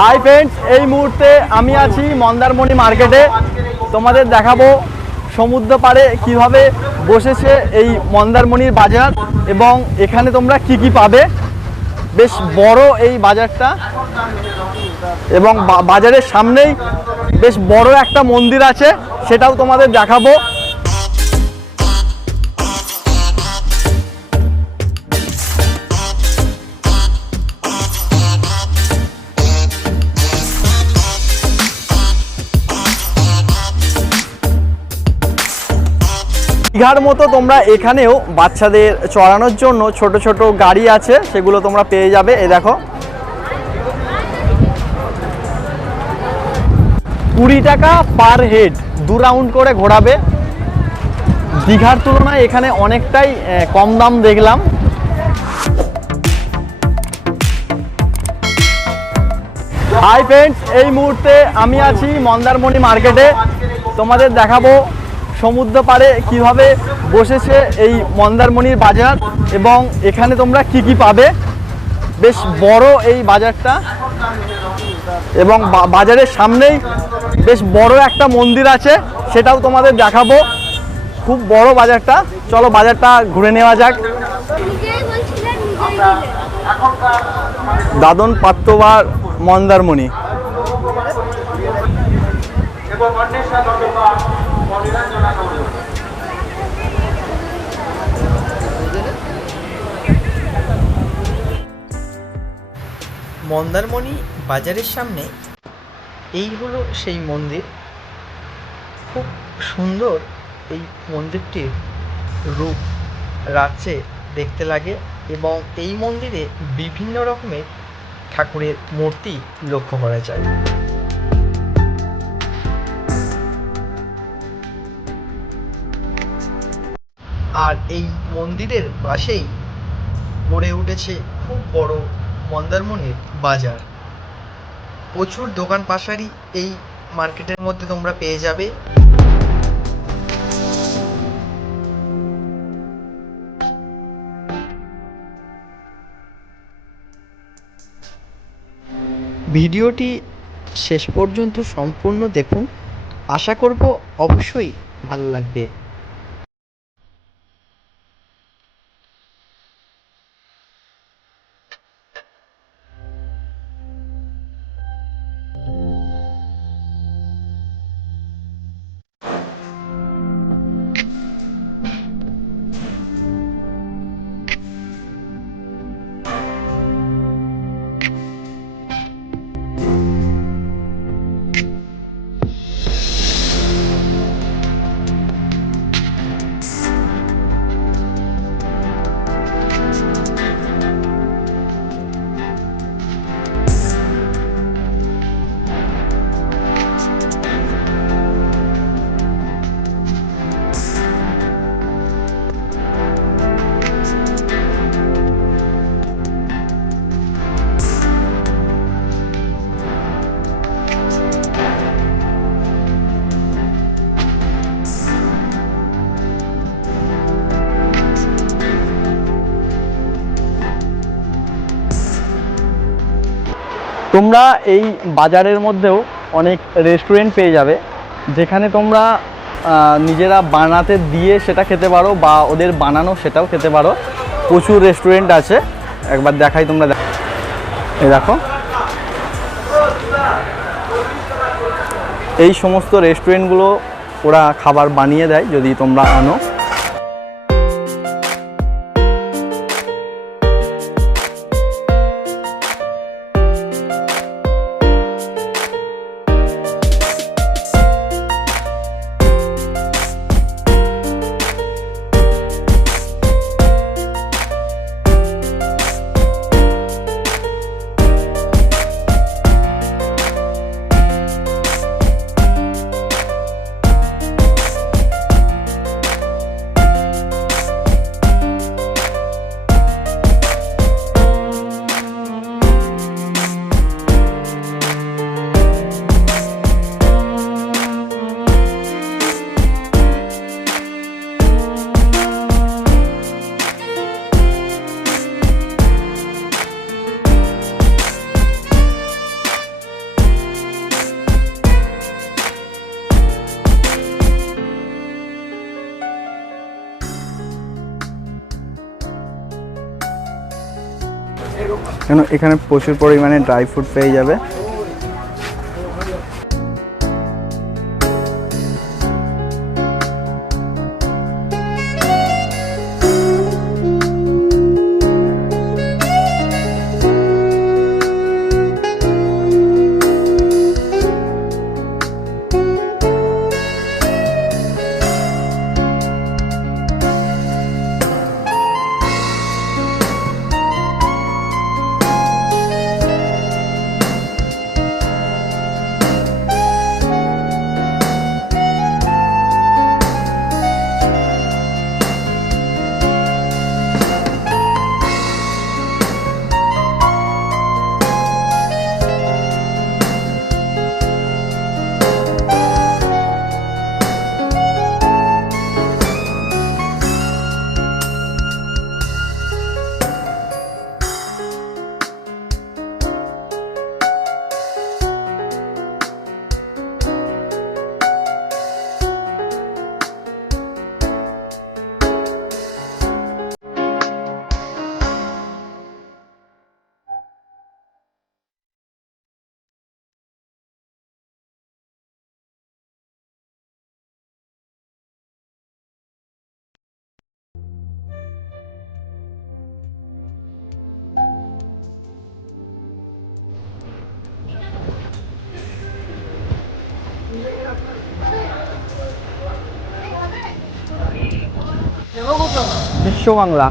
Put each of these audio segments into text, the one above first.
Hi friends, এই মুহূর্তে আমি আছি মন্দারমণি মার্কেটে। তোমাদের দেখাবো সমুদ্র পাড়ে কিভাবে বসেছে এই মন্দারমণির বাজার এবং এখানে তোমরা কি কি পাবে। বেশ বড় এই বাজারটা এবং বাজারের সামনেই বেশ বড় একটা মন্দির আছে, সেটাও তোমাদের দেখাবো। দীঘার মতো তোমরা এখানেও বাচ্চাদের চড়ানোর জন্য ছোট ছোট গাড়ি আছে, সেগুলো তোমরা পেয়ে যাবে। এই দেখো 20 টাকা পার হেড, 2 রাউন্ড করে ঘোরাবে। দীঘার তুলনায় এখানে অনেকটাই কম দাম দেখলাম। হাই ফ্রেন্ডস, এই মুহূর্তে আমি আছি মন্দারমণি মার্কেটে। তোমাদের দেখাবো সমুদ্র পাড়ে কিভাবে বসেছে এই মন্দারমণির বাজার এবং এখানে তোমরা কি কি পাবে। বেশ বড় এই বাজারটা এবং বাজারের সামনেই বেশ বড় একটা মন্দির আছে, সেটাও তোমাদের দেখাবো। খুব বড় বাজারটা, চলো বাজারটা ঘুরে নেওয়া যাক। দাদন পাত্রবার মন্দারমণি। মন্দারমণি বাজারের সামনে এই হলো সেই মন্দির। খুব সুন্দর এই মন্দিরটির রূপ, রাত্রে দেখতে লাগে এবং এই মন্দিরে বিভিন্ন রকমের ঠাকুরের মূর্তি লক্ষ্য করা যায়। আর এই মন্দিরের পাশেই গড়ে উঠেছে খুব বড় মন্দারমণির বাজার। প্রচুর দোকান পাশারি এই মার্কেটের মধ্যে তোমরা পেয়ে যাবে। ভিডিওটি শেষ পর্যন্ত সম্পূর্ণ দেখুন, আশা করব অবশ্যই ভালো লাগবে। তোমরা এই বাজারের মধ্যেও অনেক রেস্টুরেন্ট পেয়ে যাবে, যেখানে তোমরা নিজেরা বানাতে দিয়ে সেটা খেতে পারো বা ওদের বানানো সেটাও খেতে পারো। প্রচুর রেস্টুরেন্ট আছে, একবার দেখাই। তোমরা এই দেখো, এই সমস্ত রেস্টুরেন্টগুলো ওরা খাবার বানিয়ে দেয় যদি তোমরা আনো। কেন এখানে প্রচুর পরিমাণে ড্রাই ফ্রুট পেয়ে যাবে। বিশ্ব বাংলা।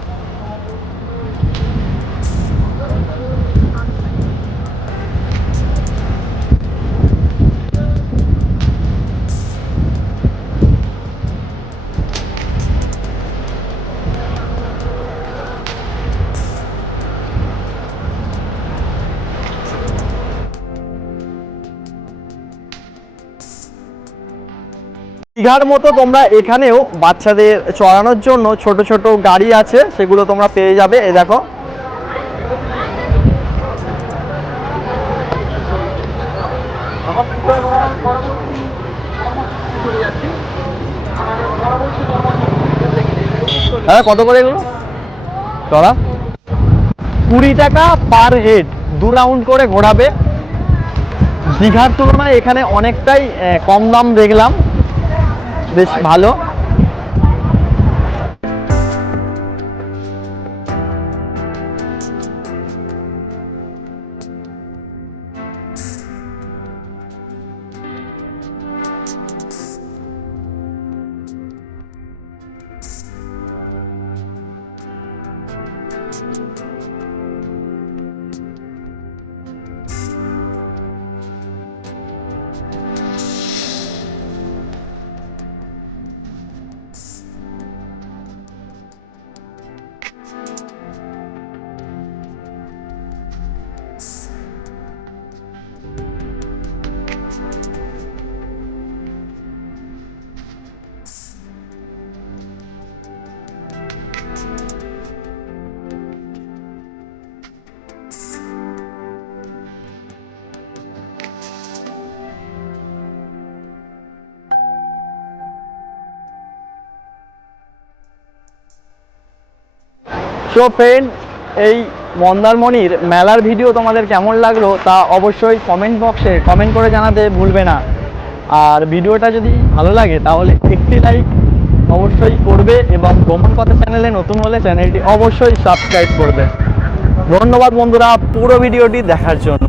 দীঘার মতো তোমরা এখানেও বাচ্চাদের চড়ানোর জন্য ছোট ছোট গাড়ি আছে, সেগুলো তোমরা পেয়ে যাবে। এই দেখো, হ্যাঁ কত করে এগুলো চড়া? 20 টাকা পার হেড, 2 রাউন্ড করে ঘোরাবে। দীঘার তুলনায় এখানে অনেকটাই কম দাম দেখলাম, বেশ ভালো। সো ফ্রেন্ড, এই মন্দারমণির মেলার ভিডিও তোমাদের কেমন লাগলো তা অবশ্যই কমেন্ট বক্সে কমেন্ট করে জানাতে ভুলবে না। আর ভিডিওটা যদি ভালো লাগে তাহলে একটি লাইক অবশ্যই করবে এবং ভ্রমণ কথা চ্যানেলে নতুন হলে চ্যানেলটি অবশ্যই সাবস্ক্রাইব করবে। ধন্যবাদ বন্ধুরা পুরো ভিডিওটি দেখার জন্য।